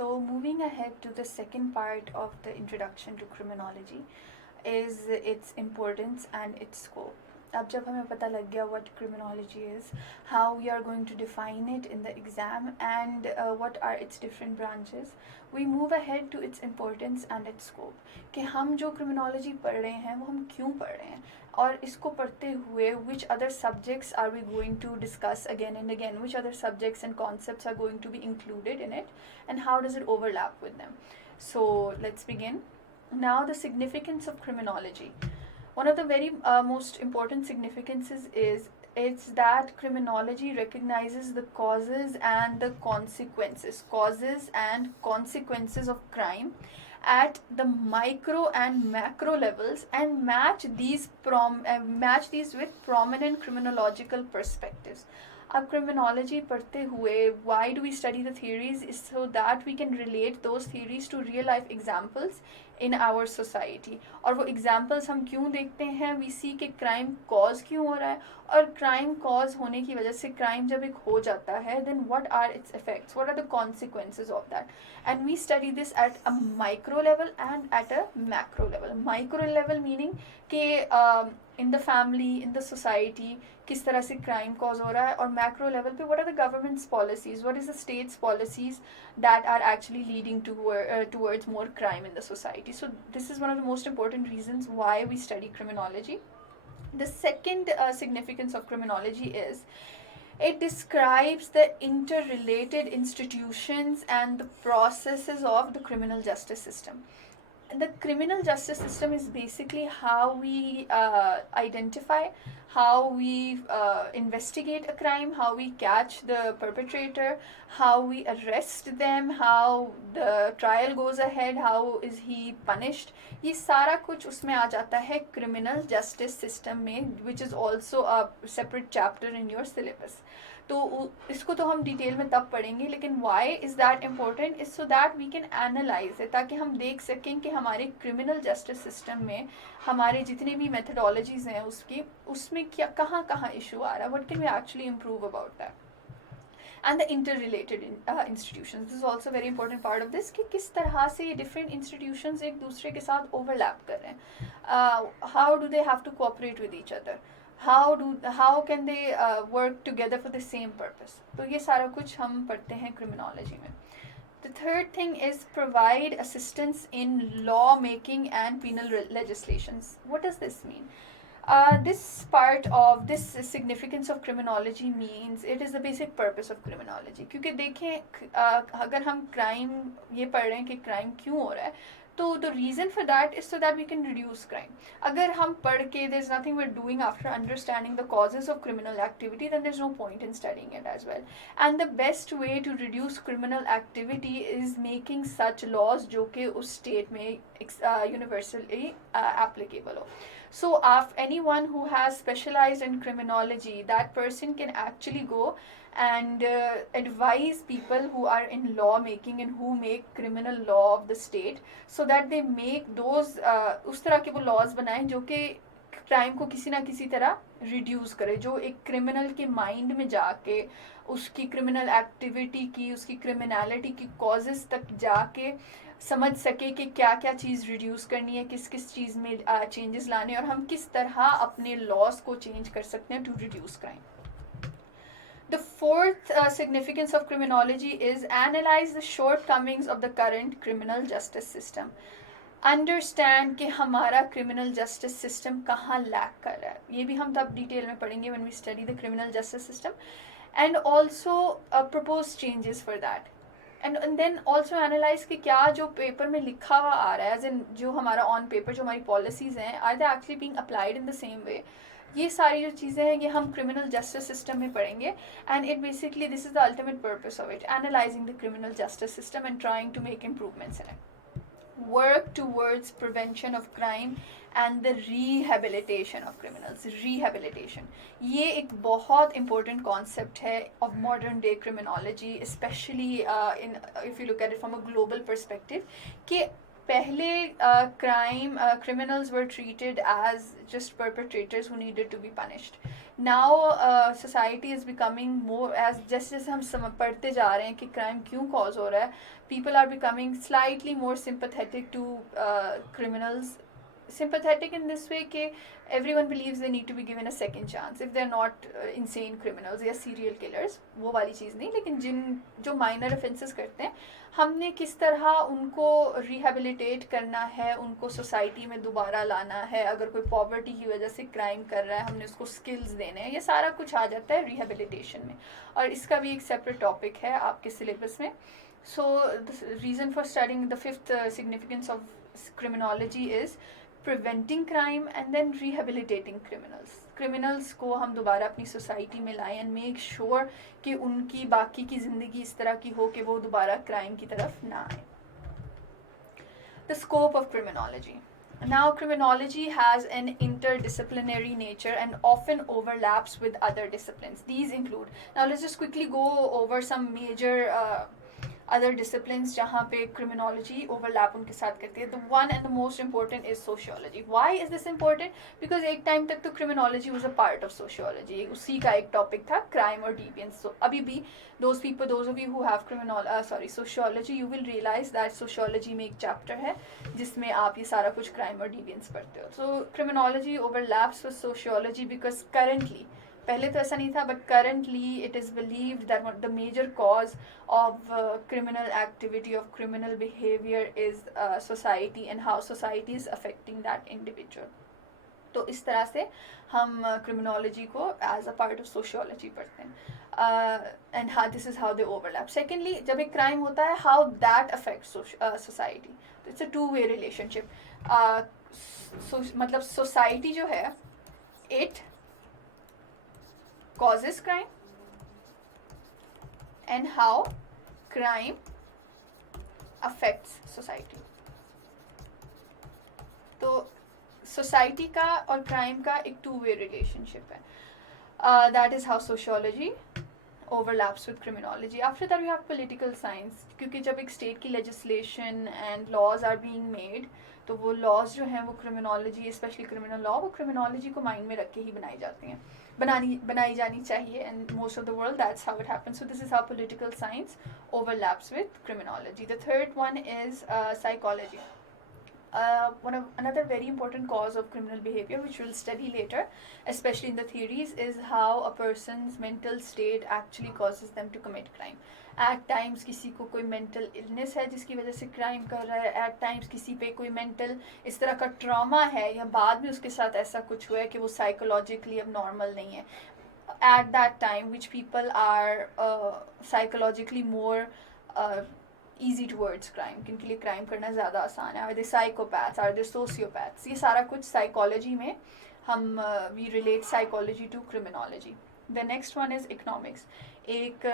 So, moving ahead to the second part of the introduction to criminology is its importance and its scope. अब जब हमें पता लग गया what criminology is, how we are going to define it in the exam, and what are its different branches, we move ahead to its importance and its scope. कि हम जो criminology पढ़ रहे हैं वो हम क्यों पढ़ रहे हैं, और इसको पढ़ते हुए which other subjects are we going to discuss again and again, which other subjects and concepts are going to be included in it, and how does it overlap with them. So let's begin. Now, the significance of criminology. One of the very most important significances is it's that criminology recognizes the causes and the consequences of crime at the micro and macro levels, and match these with prominent criminological perspectives. अब criminology पढ़ते हुए, why do we study the theories, is so that we can relate those theories to real life examples in our society. और वो examples हम क्यों देखते हैं, we see कि crime cause क्यों हो रहा है, और crime cause होने की वजह से crime जब एक हो जाता है, then what are its effects, what are the consequences of that, and we study this at a micro level and at a macro level. Micro level meaning कि in the family, in the society, किस तरह से crime cause हो रहा है, और macro level पे what are the government's policies, what is the state's policies that are actually leading towards more crime in the society. So this is one of the most important reasons why we study criminology. The second significance of criminology is it describes the interrelated institutions and the processes of the criminal justice system. The criminal justice system is basically how we identify, how we investigate a crime, how we catch the perpetrator, how we arrest them, how the trial goes ahead, how is he punished. ये सारा कुछ उसमें आ जाता है criminal justice system में, which is also a separate chapter in your syllabus. तो इसको तो हम डिटेल में तब पढ़ेंगे, लेकिन why is that important is so that we can analyze it, ताकि हम देख सकें कि हमारे क्रिमिनल जस्टिस सिस्टम में हमारे जितने भी मेथडोलॉजीज हैं उसमें क्या कहाँ कहाँ इशू आ रहा है, what can we actually improve about that. And the interrelated institutions, this is also very important part of this, कि किस तरह से ये different institutions एक दूसरे के साथ overlap कर रहे हैं, how do they have to cooperate with each other, how can they work together for the same purpose. तो ये सारा कुछ हम पढ़ते हैं criminology में. The third thing is provide assistance in law making and penal legislations. What does this mean? This part of this significance of criminology means it is the basic purpose of criminology. क्योंकि देखें अगर हम crime ये पढ़ रहे हैं कि crime क्यों हो रहा है, तो the reason for that is so that we can reduce crime. अगर हम पढ़ के there's nothing we're doing after understanding the causes of criminal activity, then there's no point in studying it as well. And the best way to reduce criminal activity is making such laws जो कि उस state में universally applicable हो. So if anyone who has specialized in criminology, that person can actually go and advise people who are in law making and who make criminal law of the state, so that they make those उस तरह के वो laws बनाएं जो कि crime को किसी ना किसी तरह रिड्यूस करे, जो एक क्रिमिनल के माइंड में जाके उसकी क्रिमिनल एक्टिविटी की, उसकी क्रिमिनलिटी की कॉजेस तक जाके समझ सके कि क्या क्या चीज़ रिड्यूस करनी है, किस किस चीज़ में चेंजेस लाने, और हम किस तरह अपने लॉज को चेंज कर सकते हैं to reduce crime. The fourth significance of criminology is analyze the shortcomings of the current criminal justice system. Understand कि हमारा criminal justice system कहाँ lack कर रहा है. ये भी हम तब डिटेल में पढ़ेंगे when we study the criminal justice system, and also propose changes for that. And then also analyze कि क्या जो पेपर में लिखा हुआ आ रहा है, as in जो हमारा on paper जो हमारी policies हैं, are they actually being applied in the same way. ये सारी जो चीज़ें हैं ये हम criminal justice system में पढ़ेंगे, and it basically this is the ultimate purpose of it, analyzing the criminal justice system and trying to make improvements in it. Work towards prevention of crime and the rehabilitation of criminals. Rehabilitation ये एक बहुत important concept है of modern day criminology, especially in if you look at it from a global perspective, कि पहले criminals were treated as just perpetrators who needed to be punished. Now society is becoming more, as जैसे जैसे हम पढ़ते जा रहे हैं कि crime क्यों cause हो रहा है, people are becoming slightly more sympathetic to criminals. Sympathetic in this way कि everyone believes they need to be given a second chance if they're not insane criminals या serial killers, वो वाली चीज़ नहीं, लेकिन जो minor offenses करते हैं, हमने किस तरह उनको रिहेबिलिटेट करना है, उनको सोसाइटी में दोबारा लाना है. अगर कोई पॉवर्टी की वजह से क्राइम कर रहा है, हमने उसको स्किल्स देने हैं. ये सारा कुछ आ जाता है रिहेबिलिटेशन में, और इसका भी एक सेपरेट टॉपिक है आपके सिलेबस में. So the reason for studying the fifth significance of criminology is preventing crime and then rehabilitating criminals को हम दोबारा अपनी सोसाइटी में लाएं एंड मेक श्योर कि उनकी बाकी की ज़िंदगी इस तरह की हो कि वो दोबारा क्राइम की तरफ ना आए. The scope of criminology. Now, criminology has an interdisciplinary nature and often overlaps with other disciplines. These include, now let's just quickly go over some major other disciplines जहाँ पे criminology overlap उनके साथ करती है. The one and the most important is sociology. Why is this important? Because एक time तक तो criminology was a part of sociology. उसी का एक topic था crime और deviance. So अभी भी those of you who have sociology, you will realize that sociology में एक chapter है जिसमें आप ये सारा कुछ crime और deviance पढ़ते हो. So criminology overlaps with sociology because currently, पहले तो ऐसा नहीं था, but currently it is believed that the major cause of criminal activity, of criminal behavior is society and how society is affecting that individual. तो इस तरह से हम criminology को as a part of sociology पढ़ते हैं. And how this is how they overlap. Secondly, जब एक crime होता है, how that affects society. तो it's a two-way relationship. मतलब society जो है, it causes crime and how crime affects society. तो सोसाइटी का और क्राइम का एक two-way relationship है. That is how sociology overlaps with criminology. After that we have political science, क्योंकि जब एक state की legislation and laws are being made, तो वो laws जो हैं वो criminology, especially criminal law, वो criminology को mind में रख के ही बनाई जाती हैं, बनाई जानी चाहिए. And most of the world, that's how it happens. So this is how political science overlaps with criminology. The third one is psychology. Another very important cause of criminal behavior, which we'll study later, especially in the theories, is how a person's mental state actually causes them to commit crime. At times किसी को कोई mental illness है जिसकी वजह से crime कर रहा है. At times किसी पे कोई mental इस तरह का trauma है या बाद में उसके साथ ऐसा कुछ हुआ है कि वो psychologically अब normal नहीं है. At that time, which people are psychologically more easy towards crime, किनके लिए crime करना ज़्यादा आसान है. Are they psychopaths? Are they sociopaths? ये सारा कुछ psychology में हम we relate psychology to criminology. The next one is economics. एक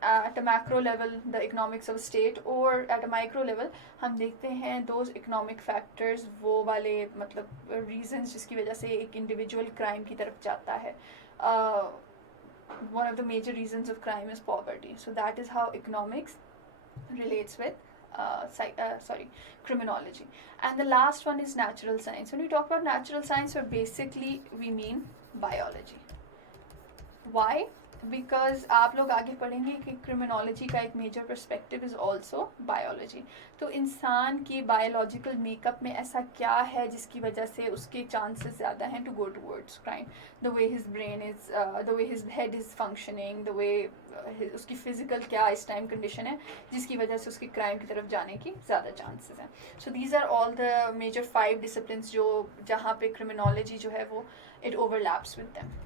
at a macro level, the economics of a state, or at a micro level हम देखते हैं those economic factors, वो वाले मतलब reasons जिसकी वजह से एक individual crime की तरफ जाता है. One of the major reasons of crime is poverty. So that is how economics relates with criminology. And the last one is natural science. When we talk about natural science, so basically we mean biology. Why? Because आप लोग आगे पढ़ेंगे कि criminology का एक major perspective is also biology. तो इंसान के बायोलॉजिकल मेकअप में ऐसा क्या है जिसकी वजह से उसके चांसेस ज़्यादा हैं to go towards crime. The way his brain is, the way his head is functioning, the way उसकी फ़िज़िकल क्या इस टाइम कंडीशन है जिसकी वजह से उसके क्राइम की तरफ जाने की ज़्यादा चांसेस हैं. So these are all the major 5 disciplines जो जहाँ पे क्रिमिनोलॉजी जो है वो it overlaps with them.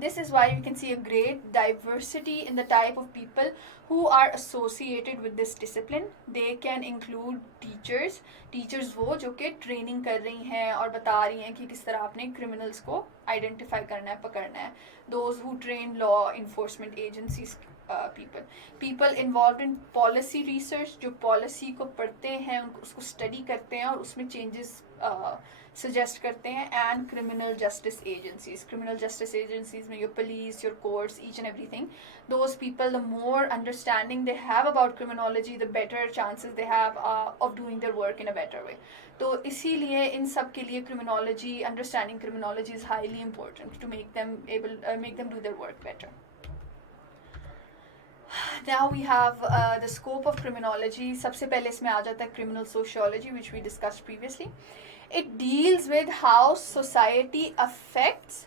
This is why you can see a great diversity in the type of people who are associated with this discipline. They can include teachers वो जो कि training कर रही हैं और बता रही हैं कि किस तरह आपने क्रिमिनल्स को आइडेंटिफाई करना है, पकड़ना है. Those who train law enforcement agencies people involve in policy research, जो पॉलिसी को पढ़ते हैं, उनको उसको स्टडी करते हैं और उसमें चेंजेस सजेस्ट करते हैं. एंड क्रिमिनल जस्टिस एजेंसीज में your police, your courts, each and everything. Those people, the more understanding they have about criminology, the better chances they have of doing their work in a better way. तो इसीलिए इन सब के लिए criminology, understanding criminology is highly important to make them do their work better. Now we have the scope of criminology. सबसे पहले इसमें आ जाता है criminal sociology, which we discussed previously. It deals with how society affects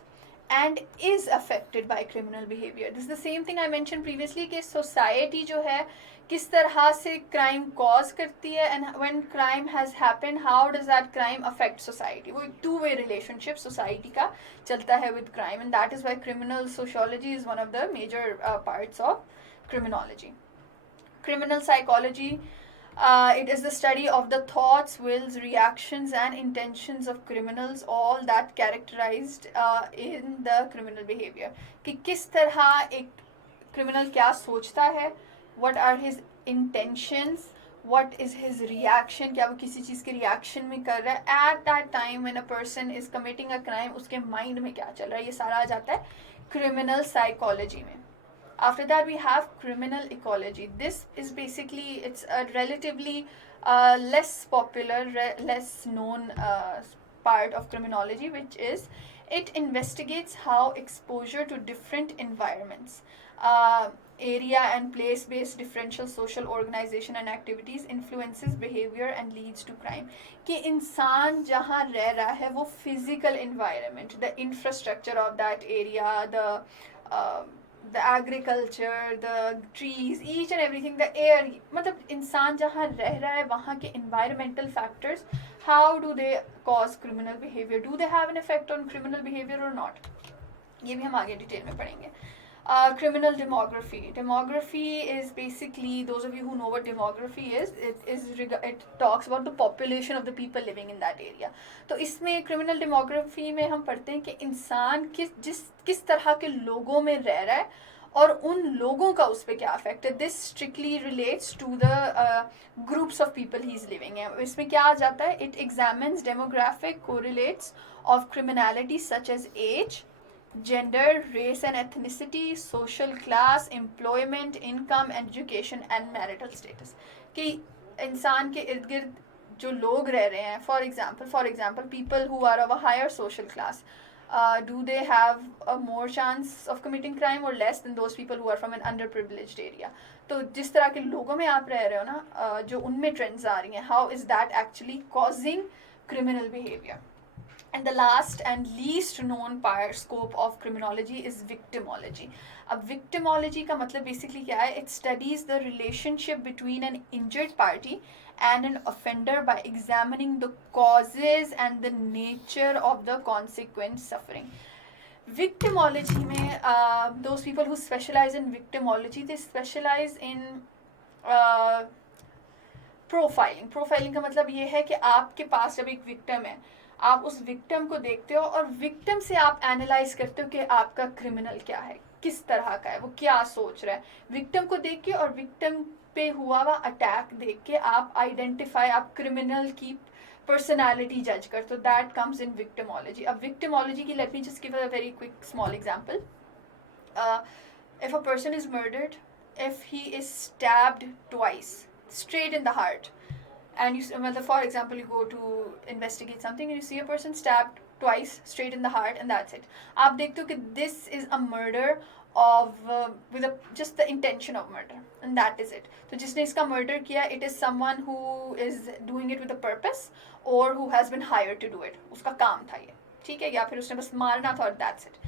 and is affected by criminal behavior. This is the same thing I mentioned previously कि society जो है किस तरह से crime cause करती है, and when crime has happened, how does that crime affect society. वो two-way relationship society का चलता है with crime, and that is why criminal sociology is one of the major parts of criminology. Criminal psychology, it is the study of the thoughts, wills, reactions and intentions of criminals, all that characterized in the criminal behavior. कि किस तरह एक criminal क्या सोचता है, what are his intentions, what is his reaction, क्या वो किसी चीज़ के reaction में कर रहा है, at that time when a person is committing a crime उसके mind में क्या चल रहा है, ये सारा आ जाता है criminal psychology में. After that we have criminal ecology. This is basically, it's a relatively less popular, less known part of criminology, which is it investigates how exposure to different environments, area and place based differential social organization and activities influences behavior and leads to crime. कि इंसान जहाँ रह रहा है वो physical environment, the infrastructure of that area, the agriculture, the trees, each and everything, the air, मतलब इंसान जहाँ रह रहा है वहाँ के environmental factors, how do they cause criminal behavior, do they have an effect on criminal behavior or not, ये भी हम आगे डिटेल में पढ़ेंगे. Criminal demography is basically, those of you who know what demography is, it talks about the population of the people living in that area. तो इसमें criminal demography में हम पढ़ते हैं कि इंसान किस तरह के लोगों में रह रहा है और उन लोगों का उस पर क्या effect है. This strictly relates to the groups of people he is living in. इसमें क्या आ जाता है, it examines demographic correlates of criminality such as age, gender, race and ethnicity, social class, employment, income, education and marital status. कि इंसान के इर्द गिर्द जो लोग रह रहे हैं, for example people who are of a higher social class, do they have a more chance of committing crime or less than those people who are from an underprivileged area. तो जिस तरह के लोगों में आप रह रहे हो ना, जो उनमें trends आ रही हैं, how is that actually causing criminal behavior. And the last and least known scope of criminology is victimology. अब victimology का मतलब basically क्या है? It studies the relationship between an injured party and an offender by examining the causes and the nature of the consequent suffering. Victimology में those people who specialize in victimology, they specialize in profiling का मतलब ये है कि आपके पास जब एक victim है, आप उस विक्टिम को देखते हो और विक्टिम से आप एनालाइज करते हो कि आपका क्रिमिनल क्या है, किस तरह का है, वो क्या सोच रहा है. विक्टिम को देख के और विक्टिम पे हुआ हुआ अटैक देख के आप आइडेंटिफाई, आप क्रिमिनल की पर्सनालिटी जज करते हो. That comes in victimology. अब विक्टिमोलॉजी की, let me just give a very quick small example. If a person is murdered, if he is stabbed twice straight in the heart, and for example you go to investigate something and you see a person stabbed twice straight in the heart and that's it, आप देखते हो कि this is a murder of with just the intention of murder and that is it. तो जिसने इसका murder किया, it is someone who is doing it with a purpose or who has been hired to do it. उसका काम था ये, ठीक है, या फिर उसने बस मारना था और that's it.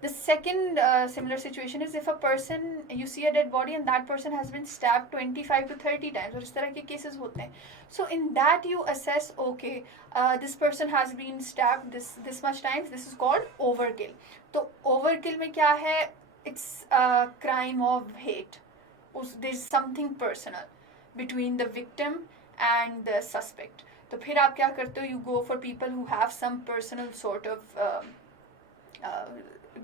The second similar situation is if a person, you see a dead body and that person has been stabbed 25 to 30 times, और इस तरह के cases होते हैं. So in that you assess, okay, this person has been stabbed this much times, this is called overkill. तो overkill में क्या है? It's a crime of hate. There's something personal between the victim and the suspect. तो फिर आप क्या करते हो? You go for people who have some personal sort of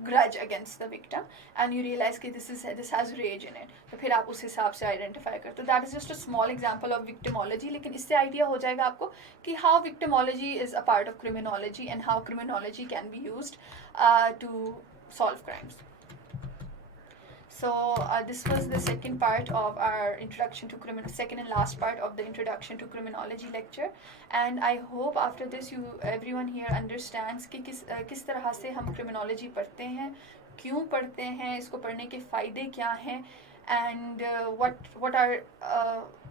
grudge against the victim, and you realize कि this has rage in it, तो फिर आप उस हिसाब से identify करते हो. That is just a small example of victimology, लेकिन इससे idea हो जाएगा आपको कि how victimology is a part of criminology and how criminology can be used to solve crimes. So this was the second part of our introduction to second and last part of the introduction to criminology lecture, and I hope after this everyone here understands कि किस तरह से हम criminology पढ़ते हैं, क्यों पढ़ते हैं, इसको पढ़ने के फ़ायदे क्या हैं, and what are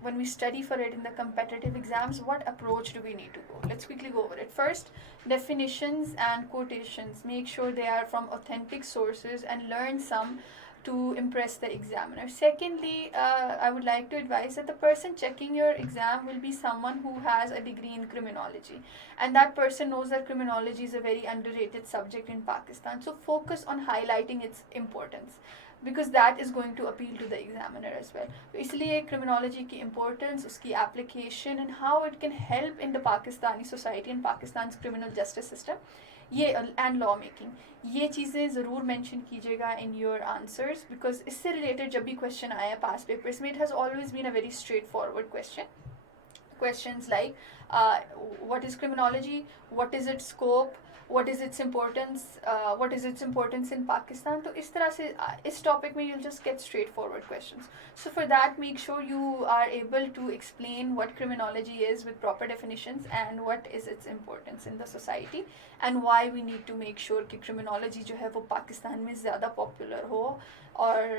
when we study for it in the competitive exams, what approach do we need to go. Let's quickly go over it. First, definitions and quotations. Make sure they are from authentic sources and learn some to impress the examiner. Secondly, I would like to advise that the person checking your exam will be someone who has a degree in criminology, and that person knows that criminology is a very underrated subject in Pakistan. So focus on highlighting its importance, because that is going to appeal to the examiner as well. तो इसलिए criminology की importance, उसकी application and how it can help in the Pakistani society and Pakistan's criminal justice system, ये and law making, ये चीज़ें ज़रूर mention कीजिएगा in your answers, because इससे related जब भी question आया past papers में, it has always been a very straightforward question. Questions like what is criminology, what is its scope, what is its importance in Pakistan. तो इस तरह से इस topic में you'll just get straightforward questions. So for that, make sure you are able to explain what criminology is with proper definitions and what is its importance in the society and why we need to make sure कि criminology जो है वो पाकिस्तान में ज़्यादा popular हो, or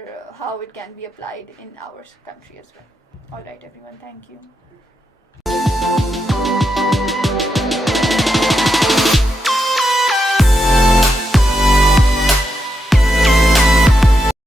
how it can be applied in our country as well. All right, everyone, thank you.